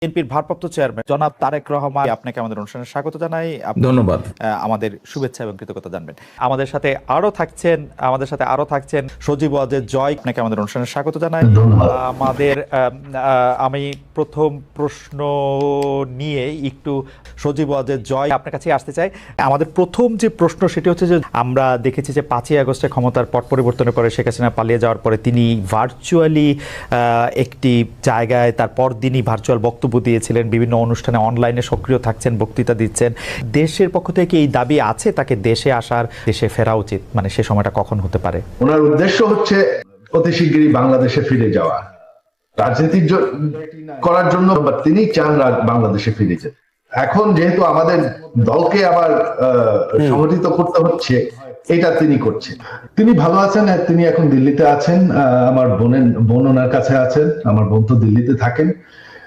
বিএনপির ভারপ্রাপ্ত চেয়ারম্যান জনাব তারেক রহমান আপনাকে আমাদের অনুষ্ঠানে স্বাগত জানাই। ধন্যবাদ। আমাদের শুভেচ্ছা এবং কৃতজ্ঞতা জানবেন। আমাদের সাথে আরও থাকছেন আমাদের সাথে আরও থাকছেন সজীব ওয়াজেদ জয় আপনাকে আমাদের অনুষ্ঠানে স্বাগত জানাই। আমাদের আমি প্রথম প্রশ্ন নিয়ে একটু সজীব ওয়াজেদ জয় আপনার কাছে আসতে চাই। আমাদের প্রথম যে প্রশ্ন সেটি হচ্ছে যে আমরা দেখেছি যে পাঁচই আগস্টে ক্ষমতার পট পরিবর্তনের পরে শেখ হাসিনা পালিয়ে যাওয়ার পরে তিনি ভার্চুয়ালি একটি জায়গায় তার পরদিনই ভার্চুয়াল বক্তব্য দিয়েছিলেন, বিভিন্ন অনুষ্ঠানে অনলাইনে সক্রিয় থাকছেন, বক্তৃতা দিচ্ছেন। দেশের পক্ষ থেকে এই দাবি আছে? তাকে দেশে আসার, দেশে ফেরা উচিত? মানে সে সময়টা কখন হতে পারে? ওনার উদ্দেশ্য হচ্ছে অতি শিগগিরই বাংলাদেশে ফিরে যাওয়া। রাজনীতির করার জন্য তিনি চান বাংলাদেশে ফিরে যেতে। এখন যেহেতু আমাদের দলকে আবার সংগঠিত করতে হচ্ছে, এটা তিনি করছেন। তিনি ভালো আছেন তিনি এখন দিল্লিতে আছেন। আমার বোনের, বোন ওনার কাছে আছেন। আমার বোন তো দিল্লিতে থাকেন।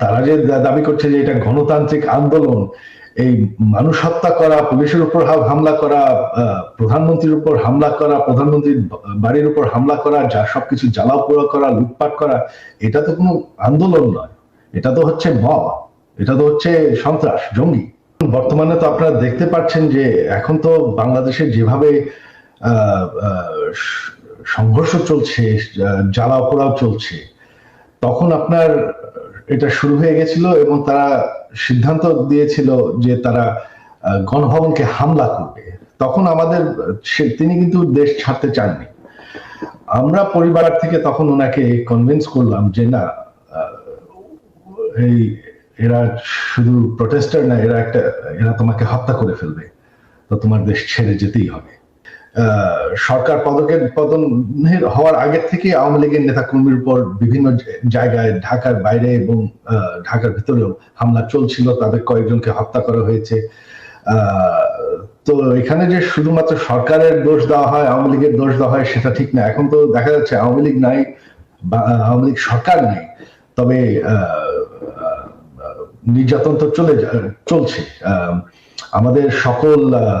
তারা যে দাবি করছে যে এটা গণতান্ত্রিক আন্দোলন এই মানুষ হত্যা করা পুলিশের উপর হামলা করা প্রধানমন্ত্রীর উপর হামলা করা প্রধানমন্ত্রীর বাড়ির উপর হামলা করা যা সবকিছু জ্বালাও পোড়া করা লুটপাট করা এটা তো কোনো আন্দোলন নয়। এটা তো হচ্ছে মব এটা তো হচ্ছে সন্ত্রাস জঙ্গি। বর্তমানে তো আপনারা দেখতে পাচ্ছেন যে এখন তো বাংলাদেশে যেভাবে সংঘর্ষ চলছে আহ, জ্বালাও পোড়াও চলছে তখন আপনার এটা শুরু হয়ে গেছিল এবং তারা সিদ্ধান্ত দিয়েছিল যে তারা গণভবনকে হামলা করবে। তখন আমাদের তিনি কিন্তু দেশ ছাড়তে চাননি। আমরা পরিবার থেকে তখন ওনাকে কনভিন্স করলাম যে না এই, এরা শুধু প্রটেস্টার না, এরা একটা, এরা তোমাকে হত্যা করে ফেলবে। তো তোমার দেশ ছেড়ে যেতেই হবে। সরকার পদকের পতন হওয়ার আগে থেকে আওয়ামী লীগের নেতাকর্মীর উপর বিভিন্ন জায়গায় ঢাকার বাইরে এবং ঢাকার ভিতরেও হামলা চলছিল তাদের কয়েকজনকে হত্যা করা হয়েছে। তো এখানে যে শুধুমাত্র সরকারের দোষ দেওয়া হয় আওয়ামী লীগের দোষ দেওয়া হয় সেটা ঠিক না। এখন তো দেখা যাচ্ছে আওয়ামী লীগ নাই আওয়ামী লীগ সরকার নেই। তবে নির্যাতন তো চলে চলছে। আমাদের সকল আহ,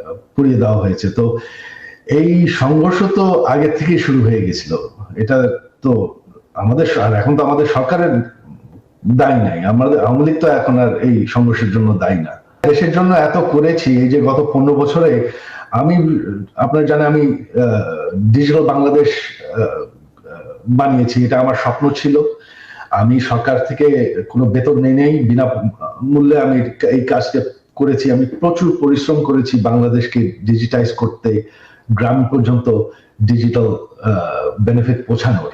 পুড়িয়ে দেওয়া হয়েছে। তো এই সংঘর্ষ তো আগে থেকেই শুরু হয়ে গেছিল। এটা তো আমাদের এখন তো আমাদের সরকারের দায়ী নাই। আমাদের আওয়ামী লীগ তো এখন আর এই সংঘর্ষের জন্য দায়ী না। দেশের জন্য এত করেছি, এই যে গত পনেরো বছরে আমি, আপনার জানে আমি ডিজিটাল বাংলাদেশ বানিয়েছি। এটা আমার স্বপ্ন ছিল। আমি সরকার থেকে কোনো বেতন নেই নেই, বিনা মূল্যে আমি এই কাজটা করেছি আমি প্রচুর পরিশ্রম করেছি বাংলাদেশকে ডিজিটাইজ করতে গ্রাম পর্যন্ত ডিজিটাল বেনিফিট পৌঁছানোর।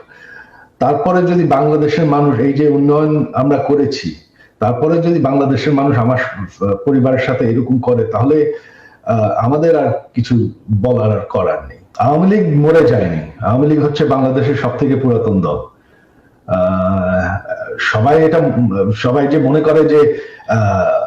তারপরে যদি বাংলাদেশের মানুষ এই যে উন্নয়ন আমরা করেছি তারপরে যদি বাংলাদেশের মানুষ আমার পরিবারের সাথে এরকম করে তাহলে আমাদের আর কিছু বলার আর করার নেই। আওয়ামী লীগ মরে যায়নি। আওয়ামী লীগ হচ্ছে বাংলাদেশের সব থেকে পুরাতন দল। সবাই এটা সবাই যে মনে করে যে আহ,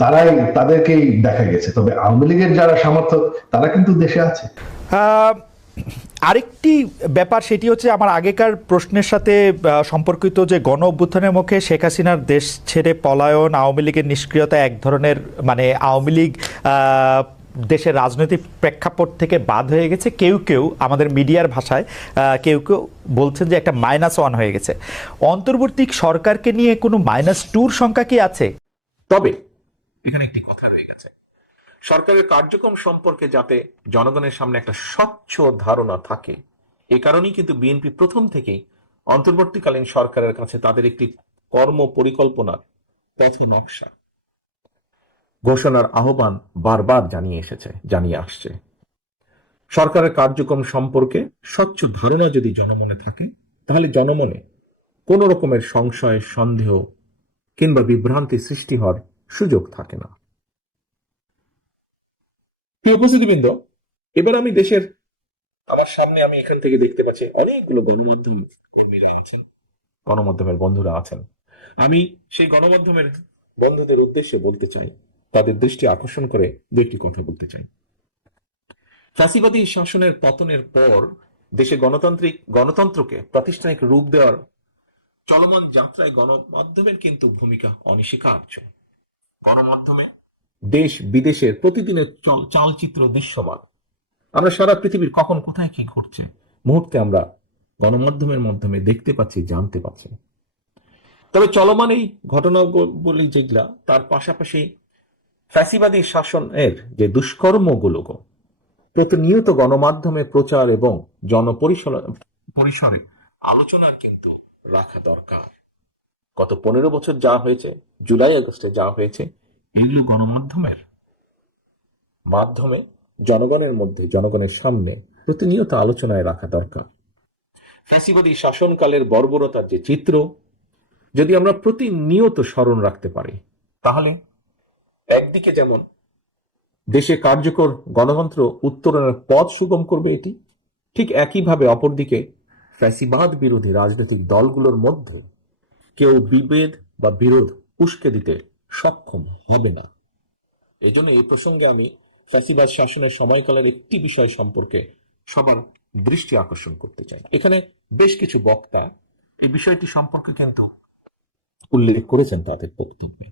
তারাই তাদেরকেই দেখা গেছে। তবে আওয়ামী লীগের যারা সমর্থক তারা কিন্তু দেশে আছে। আহ, আরেকটি ব্যাপার সেটি হচ্ছে আমার আগেকার প্রশ্নের সাথে সম্পর্কিত যে গণ অভ্যুত্থানের মুখে শেখ হাসিনার দেশ ছেড়ে পলায়ন আওয়ামী লীগের নিষ্ক্রিয়তা এক ধরনের মানে আওয়ামী লীগ আহ, দেশের রাজনৈতিক প্রেক্ষাপট থেকে বাদ হয়ে গেছে। কেউ কেউ আমাদের মিডিয়ার ভাষায় আহ, কেউ কেউ বলছেন যে একটা মাইনাস ওয়ান হয়ে গেছে। অন্তর্বর্তী সরকারকে নিয়ে কোনো মাইনাস টুর সংখ্যা কি আছে? তবে এখানে একটি কথা রয়ে গেছে। সরকারের কার্যক্রম সম্পর্কে যাতে জনগণের সামনে একটা স্বচ্ছ ধারণা থাকে, এ কারণেই কিন্তু বিএনপি প্রথম থেকেই অন্তর্বর্তীকালীন সরকারের কাছে তাদের একটি কর্ম পরিকল্পনার পথ নকশা ঘোষণার আহ্বান বারবার জানিয়ে এসেছে, জানিয়ে আসছে। সরকারের কার্যক্রম সম্পর্কে স্বচ্ছ ধারণা যদি জনমনে থাকে, তাহলে জনমনে কোন রকমের সংশয়, সন্দেহ কিংবা বিভ্রান্তি সৃষ্টি হওয়ার সুযোগ থাকে না। প্রিয় উপস্থিতিবৃন্দ, এবার আমি দেশের, আমার সামনে আমি এখান থেকে দেখতে পাচ্ছি অনেকগুলো গণমাধ্যম কর্মীরা আছেন। গণমাধ্যমের বন্ধুরা আছেন। আমি সেই গণমাধ্যমের বন্ধুদের উদ্দেশ্যে বলতে চাই, তাদের দৃষ্টি আকর্ষণ করে দু একটি কথা বলতে চাই। ফ্যাসিবাদী শাসনের পতনের পর দেশে গণতান্ত্রিক, গণতন্ত্রকে প্রাতিষ্ঠানিক রূপ দেওয়ার চলমান যাত্রায় গণমাধ্যমের কিন্তু ভূমিকা অনস্বীকার্য। গণমাধ্যমে। দেশ বিদেশের প্রতিদিনের চল- চালচিত্র দৃশ্যমান। আমরা সারা পৃথিবীর কখন কোথায় কি ঘটছে, মুহূর্তে আমরা গণমাধ্যমের মাধ্যমে দেখতে পাচ্ছি, জানতে পাচ্ছি। তবে চলমান এই ঘটনাগুলি যেগুলা, তার পাশাপাশি ফ্যাসিবাদী শাসনের যে দুষ্কর্মগুলো প্রতিনিয়ত গণমাধ্যমে প্রচার এবং জনপরিসর, পরিসরে আলোচনার কিন্তু রাখা দরকার। গত পনেরো বছর যা হয়েছে, জুলাই আগস্টে যা হয়েছে, এগুলো গণমাধ্যমের। মাধ্যমে জনগণের মধ্যে, জনগণের সামনে প্রতিনিয়ত আলোচনায় রাখা দরকার। ফ্যাসিবাদী শাসনকালের বর্বরতার যে চিত্র, যদি আমরা প্রতিনিয়ত স্মরণ রাখতে পারি, তাহলে একদিকে যেমন দেশে কার্যকর গণতন্ত্র উত্তরণের পথ সুগম করবে এটি, ঠিক একইভাবে অপরদিকে ফ্যাসিবাদ বিরোধী রাজনৈতিক দলগুলোর মধ্যে কেউ বিভেদ বা বিরোধ উস্কে দিতে সক্ষম হবে না। এই জন্য এই প্রসঙ্গে আমি ফ্যাসিবাদ শাসনের সময়কালের একটি বিষয় সম্পর্কে সবার দৃষ্টি আকর্ষণ করতে চাই। এখানে বেশ কিছু বক্তা এই বিষয়টি সম্পর্কে কিন্তু উল্লেখ করেছেন তাদের বক্তব্যে।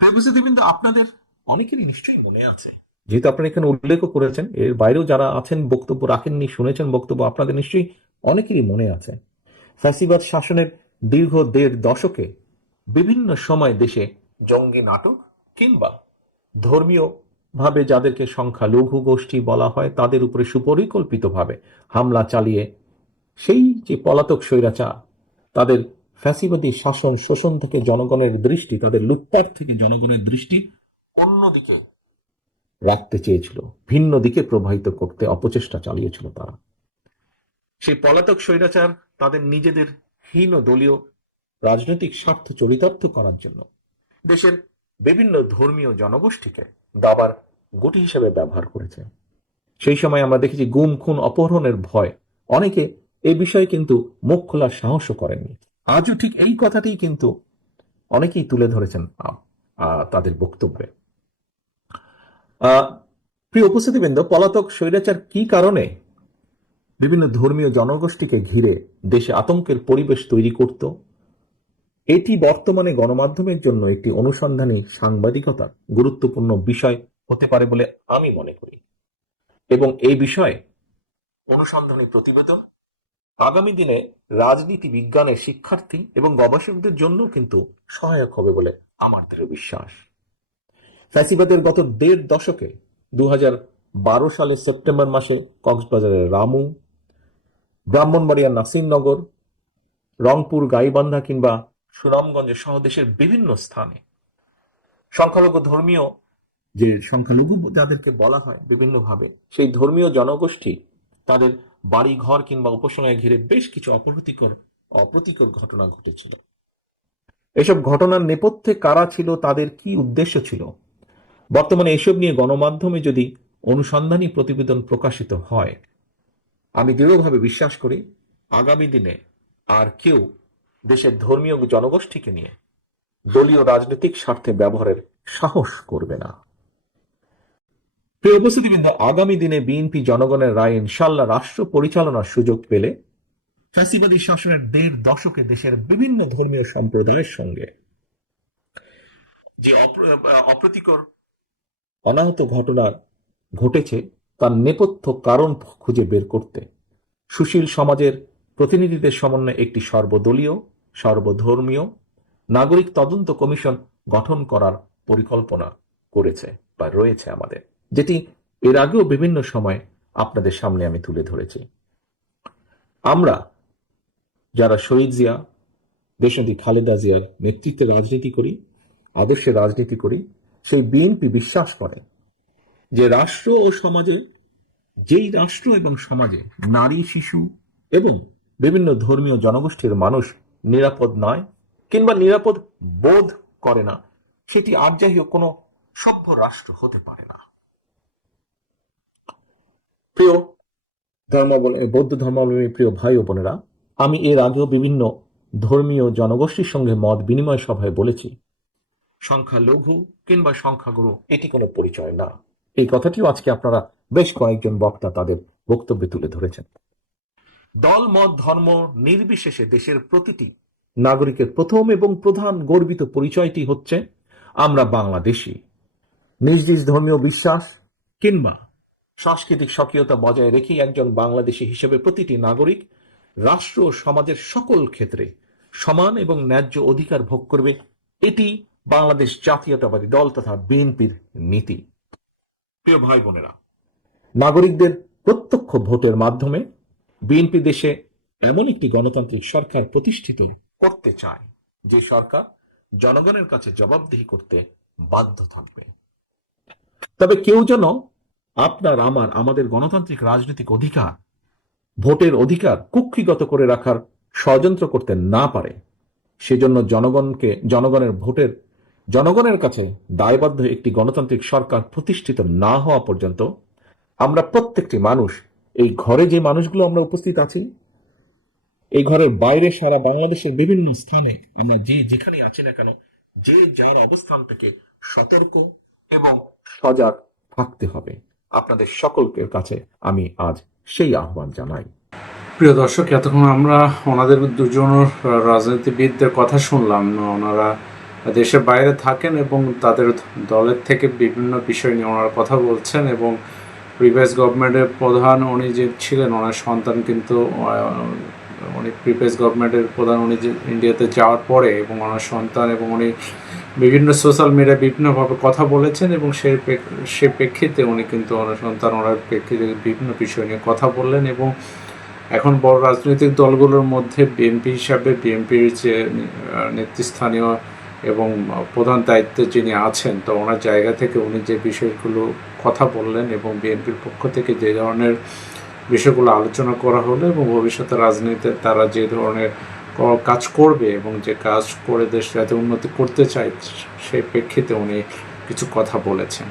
হ্যাঁ আপনাদের অনেকেরই নিশ্চয়ই মনে আছে। যেহেতু আপনারা এখানে উল্লেখও করেছেন, এর বাইরেও যারা আছেন, বক্তব্য রাখেননি, শুনেছেন বক্তব্য, আপনাদের নিশ্চয়ই অনেকেরই মনে আছে। ফ্যাসিবাদ শাসনের দীর্ঘ দেড় দশকে বিভিন্ন সময় দেশে জঙ্গি নাটক কিংবা ধর্মীয় ভাবে যাদেরকে সংখ্যালঘু গোষ্ঠী বলা হয়, তাদের উপরে সুপরিকল্পিতভাবে হামলা চালিয়ে সেই যে পলাতক স্বৈরাচার, তাদের ফ্যাসিবাদী শাসন শোষণ থেকে জনগণের দৃষ্টি, তাদের লুটপাট থেকে জনগণের দৃষ্টি অন্যদিকে রাখতে চেয়েছিল, ভিন্ন দিকে প্রবাহিত করতে অপচেষ্টা চালিয়েছিল তারা। সেই পলাতক স্বৈরাচার তাদের নিজেদের হীন দলীয় রাজনৈতিক স্বার্থ চরিতার্থ করার জন্য। দেশের বিভিন্ন ধর্মীয় জনগোষ্ঠীকে দাবার গুটি হিসেবে ব্যবহার করেছে। সেই সময় আমরা দেখেছি গুম, খুন, অপহরণের ভয়। অনেকে এই বিষয়ে কিন্তু মুখ খোলার সাহসও করেননি। আজও ঠিক এই কথাটি কিন্তু অনেকেই তুলে ধরেছেন তাদের বক্তব্যে। প্রিয় উপস্থিতিবৃন্দ, পলাতক স্বৈরাচার কি কারণে বিভিন্ন ধর্মীয় জনগোষ্ঠীকে ঘিরে দেশে আতঙ্কের পরিবেশ তৈরি করত। এটি বর্তমানে গণমাধ্যমের জন্য একটি অনুসন্ধানী সাংবাদিকতার গুরুত্বপূর্ণ বিষয় হতে পারে বলে আমি মনে করি। এবং এই বিষয়ে অনুসন্ধানী প্রতিবেদন, আগামী দিনে রাজনীতি বিজ্ঞানের শিক্ষার্থী এবং গবেষকদের জন্য কিন্তু সহায়ক হবে বলে আমার দৃঢ় বিশ্বাস। ফ্যাসিবাদের গত দেড় দশকে দু সালের সেপ্টেম্বর মাসে কক্সবাজারের রামু ব্রাহ্মণবাড়িয়ার নাসিরনগর, রংপুর, গাইবান্ধা কিংবা সুনামগঞ্জ সহ দেশের বিভিন্ন স্থানে। সংখ্যালঘু ধর্মীয় যে সংখ্যালঘু যাদেরকে বলা হয় বিভিন্নভাবে, সেই ধর্মীয় জনগোষ্ঠী তাদের বাড়ি ঘর কিংবা উপাসনায় ঘিরে বেশ কিছু অপ্রীতিকর অপ্রীতিকর ঘটনা ঘটেছিল। এসব ঘটনার নেপথ্যে কারা ছিল, তাদের কি উদ্দেশ্য ছিল? বর্তমানে এসব নিয়ে গণমাধ্যমে যদি অনুসন্ধানী প্রতিবেদন প্রকাশিত হয় আমি দৃঢ়ভাবে বিশ্বাস করি, আগামী দিনে আর কেউ দেশের ধর্মীয় জনগোষ্ঠীকে নিয়ে দলীয় রাজনৈতিক স্বার্থে ব্যবহারের সাহস করবে না। প্রিয় উপস্থিতিবৃন্দ, আগামী দিনে বিএনপি জনগণের রায় ইনশাল্লাহ রাষ্ট্র পরিচালনার সুযোগ পেলে ফ্যাসিবাদী শাসনের দেড় দশকে দেশের বিভিন্ন ধর্মীয় সম্প্রদায়ের সঙ্গে যে অপ্রীতিকর অনাহত ঘটনা ঘটেছে তার নেপথ্য কারণ খুঁজে বের করতে। সুশীল সমাজের প্রতিনিধিদের সমন্বয়ে একটি সর্বদলীয়, সর্বধর্মীয়, নাগরিক তদন্ত কমিশন গঠন করার পরিকল্পনা করেছে বা রয়েছে আমাদের, যেটি এর আগেও বিভিন্ন সময় আপনাদের সামনে আমি তুলে ধরেছি। আমরা যারা শহীদ জিয়া, দেশনেত্রী খালেদা জিয়ার নেতৃত্বে রাজনীতি করি, আদর্শে রাজনীতি করি, সেই বিএনপি বিশ্বাস করে যে রাষ্ট্র ও সমাজে, যেই রাষ্ট্র এবং সমাজে নারী, শিশু এবং বিভিন্ন ধর্মীয় জনগোষ্ঠীর মানুষ নিরাপদ নয় কিংবা নিরাপদ বোধ করে না, সেটি আর যাই হোক কোনো সভ্য রাষ্ট্র হতে পারে না। প্রিয় ধর্মাবলম্বী বৌদ্ধ ধর্মাবলম্বী প্রিয় ভাই ও বোনেরা, আমি এর আগেও বিভিন্ন ধর্মীয় জনগোষ্ঠীর সঙ্গে মত বিনিময় সভায় বলেছি, সংখ্যালঘু কিংবা সংখ্যাগুরু এটি কোনো পরিচয় না। এই কথাটিও আজকে আপনারা বেশ কয়েকজন বক্তা তাদের বক্তব্যে তুলে ধরেছেন। দল মত ধর্ম নির্বিশেষে দেশের প্রতিটি নাগরিকের প্রথম এবং প্রধান গর্বিত পরিচয়টি হচ্ছে আমরা বাংলাদেশি। নিজ নিজ ধর্মীয় বিশ্বাস কিংবা সাংস্কৃতিক স্বকীয়তা বজায় রেখেই একজন বাংলাদেশী হিসেবে প্রতিটি নাগরিক রাষ্ট্র ও সমাজের সকল ক্ষেত্রে সমান এবং ন্যায্য অধিকার ভোগ করবে এটি বাংলাদেশ জাতীয়তাবাদী দল তথা বিএনপির নীতি। প্রিয় ভাই বোনেরা নাগরিকদের প্রত্যক্ষ ভোটের মাধ্যমে বিএনপি দেশে এমন একটি গণতান্ত্রিক সরকার প্রতিষ্ঠিত করতে চায়, যে সরকার জনগণের কাছে জবাবদিহি করতে বাধ্য থাকবে। তবে কেউ যেন আপনার, আমার, আমাদের গণতান্ত্রিক রাজনৈতিক অধিকার, ভোটের অধিকার কুক্ষিগত করে রাখার ষড়যন্ত্র করতে না পারে, সেজন্য জনগণকে, জনগণের ভোটের জনগণের কাছে দায়বদ্ধ একটি গণতান্ত্রিক সরকার প্রতিষ্ঠিত না হওয়া পর্যন্ত আমরা প্রত্যেকটি মানুষ, এই ঘরে যে মানুষগুলো আমরা উপস্থিত আছি, এই ঘরের বাইরে সারা বাংলাদেশের বিভিন্ন স্থানে আমরা যে যেখানে আছি না কেন, যে যার অবস্থান থেকে সতর্ক এবং সজাগ থাকতে হবে। আপনাদের সকলকে কাছে আমি আজ সেই আহ্বান জানাই। প্রিয় দর্শক, এতক্ষণ আমরা ওনাদের দুজন রাজনীতিবিদদের কথা শুনলাম। ওনারা দেশের বাইরে থাকেন এবং তাদের দলের থেকে বিভিন্ন বিষয় নিয়ে ওনারা কথা বলছেন এবং প্রিভিয়াস গভর্নমেন্টের প্রধান উনি যে ছিলেন, ওনার সন্তান কিন্তু উনি প্রিভিয়াস গভর্নমেন্টের প্রধান উনি যে ইন্ডিয়াতে যাওয়ার পরে এবং ওনার সন্তান এবং উনি বিভিন্ন সোশ্যাল মিডিয়ায় বিভিন্নভাবে কথা বলেছেন এবং সেই সে প্রেক্ষিতে উনি কিন্তু ওনার সন্তান, ওনার প্রেক্ষিতে বিভিন্ন বিষয় নিয়ে কথা বললেন এবং এখন বড় রাজনৈতিক দলগুলোর মধ্যে বিএনপি হিসাবে বিএনপির যে নেতৃস্থানীয় এবং প্রধান দায়িত্বে যিনি আছেন, তো ওনার জায়গা থেকে উনি যে বিষয়গুলো কথা বললেন এবং বিএনপির পক্ষ থেকে যে ধরনের বিষয়গুলো আলোচনা করা হলো এবং ভবিষ্যতে রাজনীতিতে তারা যে ধরনের কাজ করবে এবং যে কাজ করে দেশ যাতে উন্নতি করতে চায় সেই প্রেক্ষিতে উনি কিছু কথা বলেছেন।